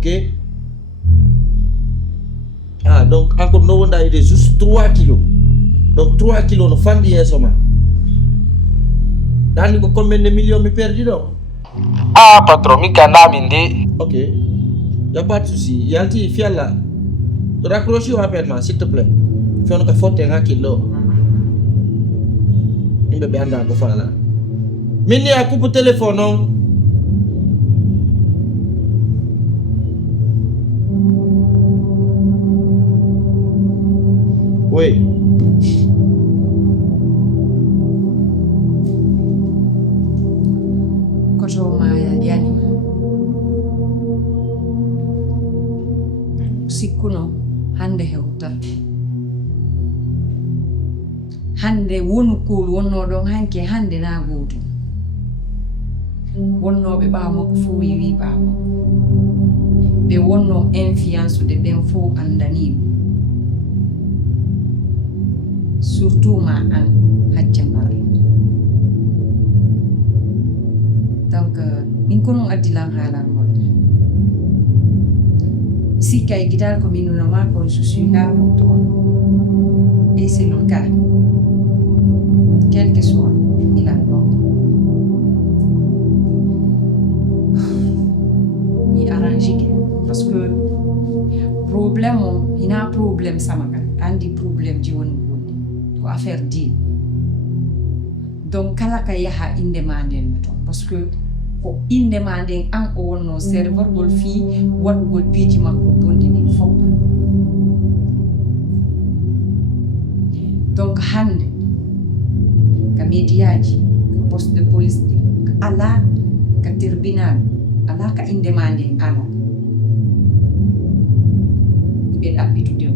ok. Ah, donc encore no wonda ide juste 3 kilos. Donc 3 kilos no fandi e soma. Dani ko combien de millions mi perdu donc? Ah patron, mi kanda minde. Ok. Y'a pas de souci. Yalti fiala. Raccroche rapidement s'il te plaît. Fais un forte un kilo. Il me bien dans ko fala. Mini a coupe téléphone non. Oui. Koto maya yani. Sikuno hande hewta. Hande wonu kul wonno don hanke hande na goto. Wonno be ba mo fu wi ba mo. Be wonno influence de ben fo andani. Surtout ma an hajjamal. Donc min kono adilan halan mo. Si kay guidar comme nous normalement pour je suis là pour toi. Et c'est le cas. Quel que soit il a non. Mi arrange parce que problème il a un problème sama kan andi problème ji woni ko affaire di. Donc kala ka yaha indemanden to parce que ko indemanden an o wonno serveur gol fi wadugol biji makko bondi ni fop. Donc hande ka mediaji ka poste de police ala ka tribunal ala ka indemanden ala ibe abbitu de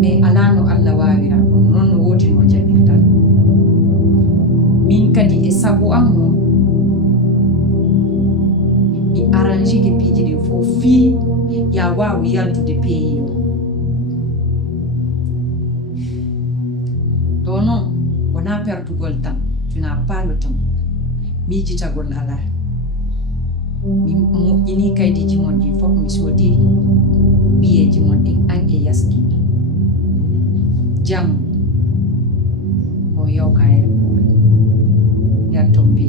mais ala no alla wawira non no wodi no jabirta min kadi e sabu ammo mi arrange ke piji de fo fi ya wawu yaltu de pays non on a perdu le temps tu n'as pas le temps mi jita gol ala mi ini kay di mondi fok mi sodi biye ji mondi an e yaski jam o yow kay ya tombi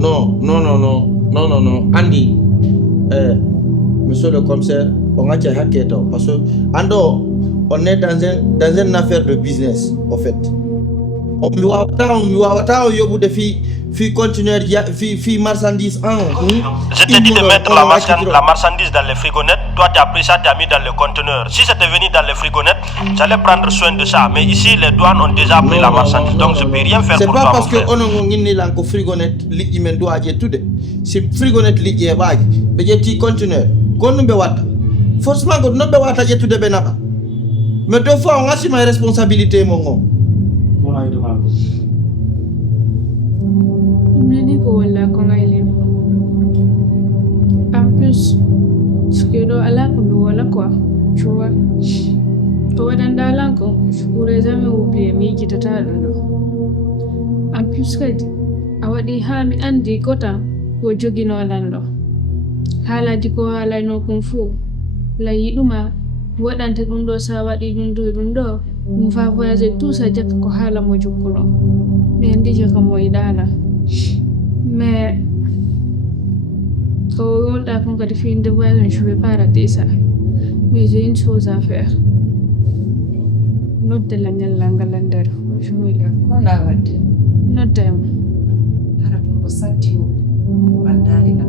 Non. Andy, monsieur le commissaire, on a déjà hacké parce que Ando, on est dans une affaire de business, en fait. On doit attendre yobu de fi conteneur fi marchandise en. Je t'ai dit de mettre la marchandise dans les frigonettes. Toi, tu as pris ça, tu as mis dans le conteneur. Si c'était venu dans les frigonettes, j'allais prendre soin de ça. Mais ici, les douanes ont déjà pris la marchandise. Donc, je ne peux rien faire pour toi. C'est pas parce que on a une langue frigonnette, il doit y tout de. C'est frigonnette li y va. Mais il y a petit conteneur. Qu'on ne wata. Forcément, qu'on ne peut wata tout de benaba. Mais deux fois, on a si ma responsabilité, mon gars. En plus, ce que l'on a là comme voilà quoi, tu vois. Toi dans la je pourrais jamais oublier mais qui t'a en plus que awadi hami andi kota ko jogino lando halaji ko hala no kung fu la yiduma wadanta dum do sa wadi dum do mu fa voyager tout ça jakka ko hala mo jukkuno mais ndije kam moy dala mais ko wonta kon kadi fin de voyage je vais pas rater ça mais j'ai une chose à faire note la nyalla ngalandar je vais là on a wat note harap ko satti bandari la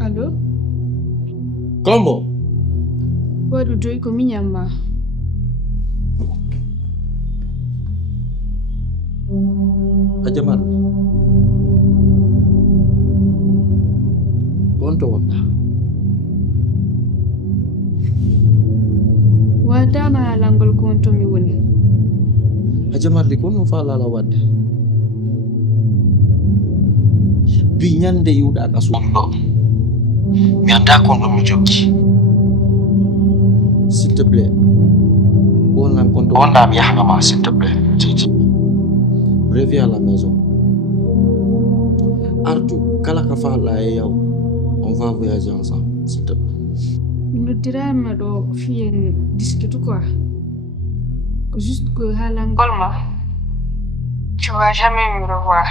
Allô? Comment? Wadu joy ko minyama. Ajaman. Konto wanda. dama langol ko to mi woni. Hajamarli ko no fala la wadde. Bi nyande yuda kasu do. Mi anda ko no mi jokki. S'il te plaît. On a mis à maman, s'il te plaît. Titi. Reviens à la maison. Arthur, Kalakafa la on va voyager ensemble, s'il te plaît. Nous dirons do fien discuter quoi. Juste que halangolma. Tu vas jamais me revoir.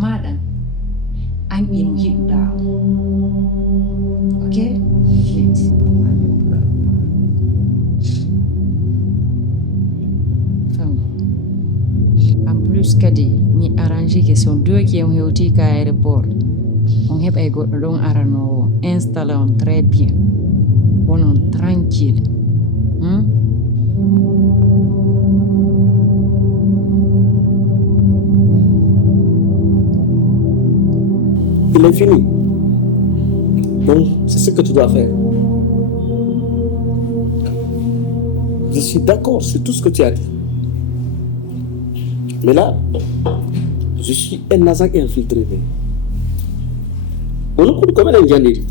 Madam, I'm in you down. Ok? En plus kadi mi arrangé que son deux qui ont hewti ka aéroport on heb ay goddo don arano installé on très bien on tranquille. Il est fini. Donc, c'est ce que tu dois faire. Je suis d'accord sur tout ce que tu as dit. Mais là, je suis un agent infiltré. On nous connaît comme un ingénieur.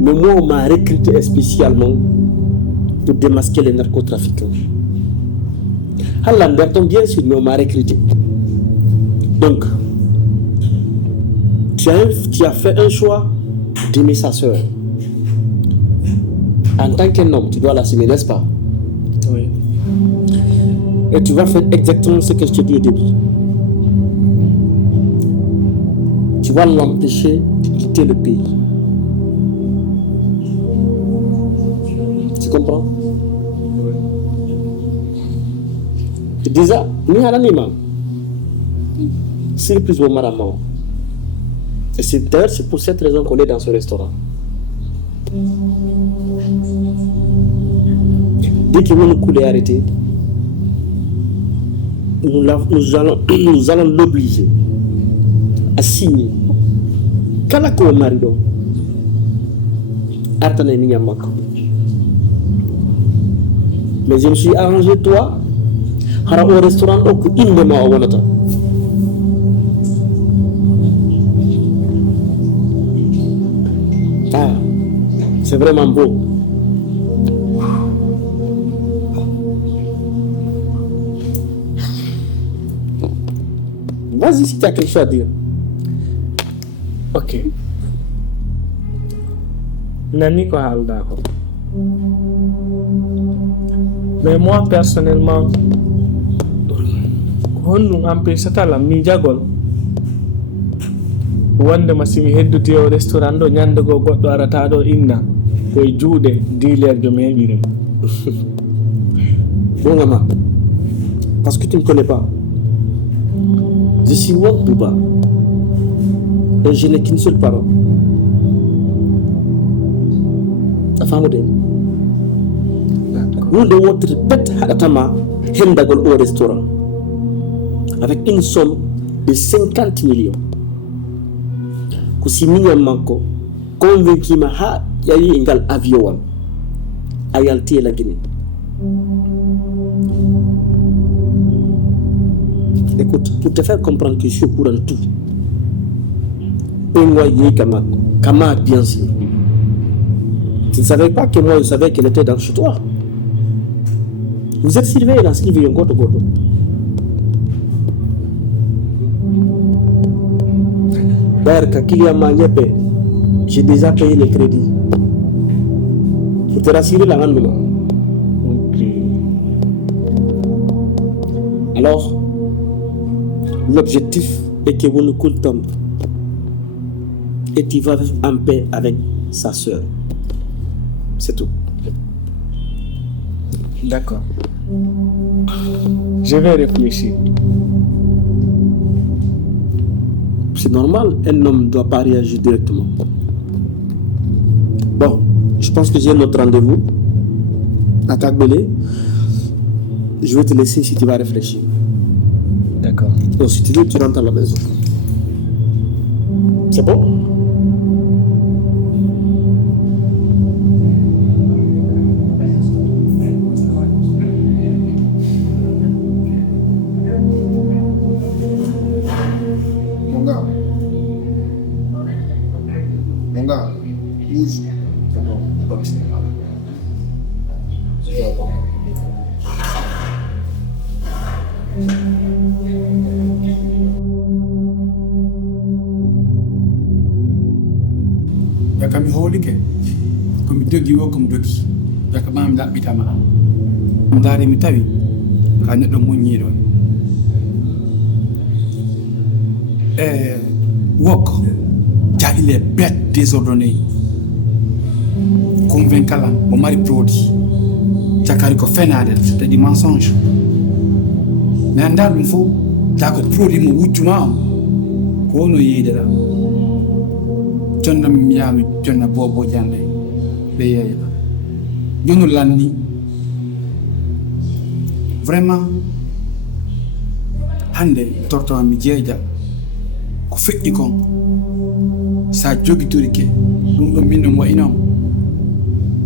Mais moi, on m'a recruté spécialement pour démasquer les narcotrafiquants. Allah, bien sûr, mais on m'a recruté. Donc, tu as fait un choix d'aimer sa soeur. En tant qu'un homme, tu dois l'assumer, n'est-ce pas? Oui. Et tu vas faire exactement ce que je te dis au début. Tu vas l'empêcher de quitter le pays. Tu comprends? Oui. Et déjà, nous avons surprise au Maramao. Et c'est pour cette raison qu'on est dans ce restaurant. Dès que nous couler arrêter, nous allons l'obliger à signer. Kalako marido. Artane Niyamako. Mais je me suis arrangé toi. Hara au restaurant donc indema awonata. Ah, c'est vraiment beau. Vas-y si tu as quelque chose à dire. Ok. Nani ko halda ko. Mais moi personnellement, honnu empêchata la mi jagol. Wonde masimi hedduti o restaurant do nyande go goddo arata do inna koy juude dealer jo mebirim. Bon maman, parce que tu ne me connais pas. Je suis Wak Bouba. Et je n'ai qu'une seule parole. La femme de nous devons répéter Hadatama Hendagol au restaurant avec une somme de 50 millions. Kusi manko convaincu ma ha yayi ingal avion ayal tie la Guinée. Écoute, pour te faire comprendre que je suis au courant de tout. Pengwa yi kama bien sûr. Tu ne savais pas que moi je savais qu'elle était dans chez toi. Vous êtes surveillé dans ce qu'il veut goto. D'ailleurs, quand il y a Magnepe, j'ai déjà payé les crédits. Pour te rassurer la nganduma. Ok. Alors, l'objectif est que vous ne tombe et tu vas vivre en paix avec sa sœur. C'est tout. D'accord. Je vais réfléchir. C'est normal, un homme ne doit pas réagir directement. Bon, je pense que j'ai un autre rendez-vous à Tagbele. Je vais te laisser si tu vas réfléchir. D'accord. Donc si tu veux, tu rentres à la maison. C'est bon? Mon gars, bouge. Yaka mi holi ke ko mi dogi wo ko mi dogi yaka ma mi laɓɓitama ndaari mi tawi ka neɗɗo muññiɗo wok ja il est bête désordonné convaincala mo mari produit jakari ko fenade tadi mensonge mi anda ɗum fof ja ko produit mo wujjuma o ko wono yeydera jonna mi yami jonna bobo jande ɓe yeeya jonu lanni vraiment hande tortoma mi jeeja ko feƴƴi kon sa jogitorike ɗum ɗon min ɗum wayinom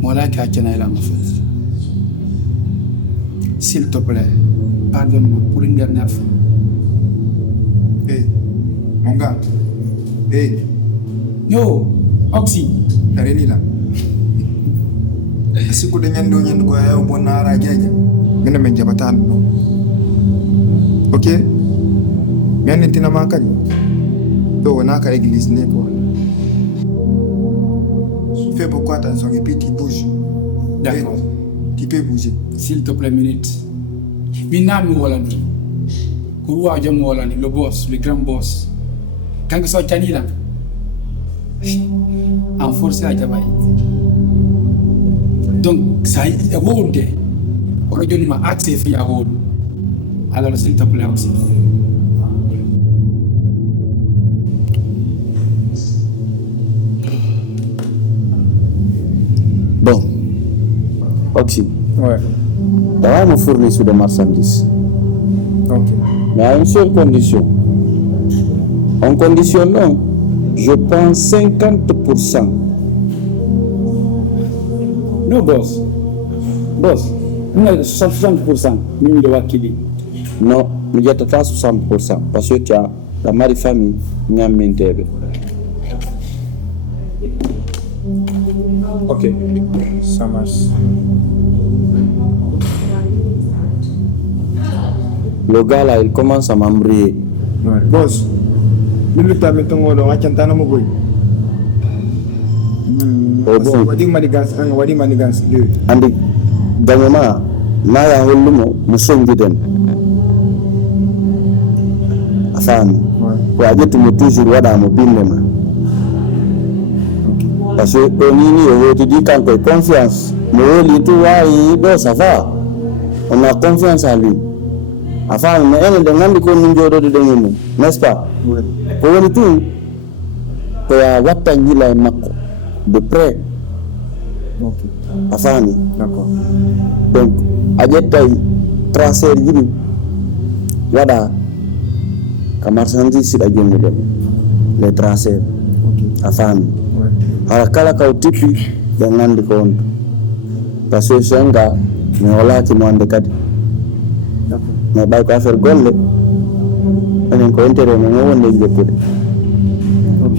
mo walaki haccana elama fof s'il te plaît pardonne moi pour une dernière fois. Hey, mon gars. Hey. Yo, Oxy. Tareni la. Siku de nyando nyando ko ayo bona ara jaja. Mina men jabatan no. OK? Men tina makani. To na ka église ne ko. Fais beaucoup attention et puis tu bouges. D'accord. Tu peux bouger. S'il te plaît, minute. Minami Wolani. Kouroua Jam Wolani, le boss, le grand boss. Quand ça tient là, en force à Jamaï. Donc, ça y est, on est. On m'a accès à rôle. Alors, s'il te plaît aussi. Bon, Oxy, Ouais. tu me fournir sur des marchandises. OK. Mais à une seule condition. En conditionnant, je prends 50%. Non, boss. Boss, on a 60%. Mimi de Wakili. Non, mais je te fais 60%. Parce que tu as la mari famille, n'y a même pas. OK. Ça marche. Le gars là, il commence à m'embrouiller. Ouais. Boss. Milu ta metongo do ngachantana mo boy. Oh bon. Wadi manigas de. Andi, gagnement, na ya holumo, musongi den. Afani. Kwa ajetu toujours wada mo bindema. Parce que on te dit quand confiance, mais lui tout ça va. On a confiance en lui. Enfin, mais elle est dans le n'est-ce pas? Oui. Pour le tout, pour la de près. OK. Enfin, D'accord. donc, ajetai tracer gini. Wada, kamarsanji sida gini les tracers. OK. Enfin. Ouais. Harakala ka utipi jangan dikondo parce senga ni wala ki mo ande kadi na bay ko affaire golle enen ko intérêt mo wonde jeppude. OK.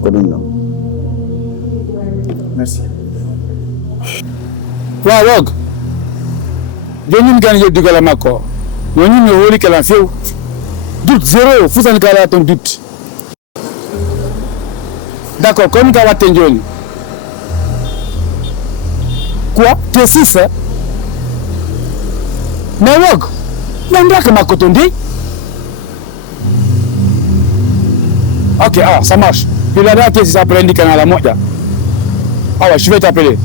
Ko dum non. Merci. Wa wog. Jonin gan yo digala makko. Woni me woli kala few. Doute zéro, fusan kala ton doute. D'accord, comme ka watte joni quoi? T6, hein? Mais wog, n'andra que ma cotonde. Ok, ça marche. Il a raté si ça prend du canal à moi. Ah ouais, je vais t'appeler.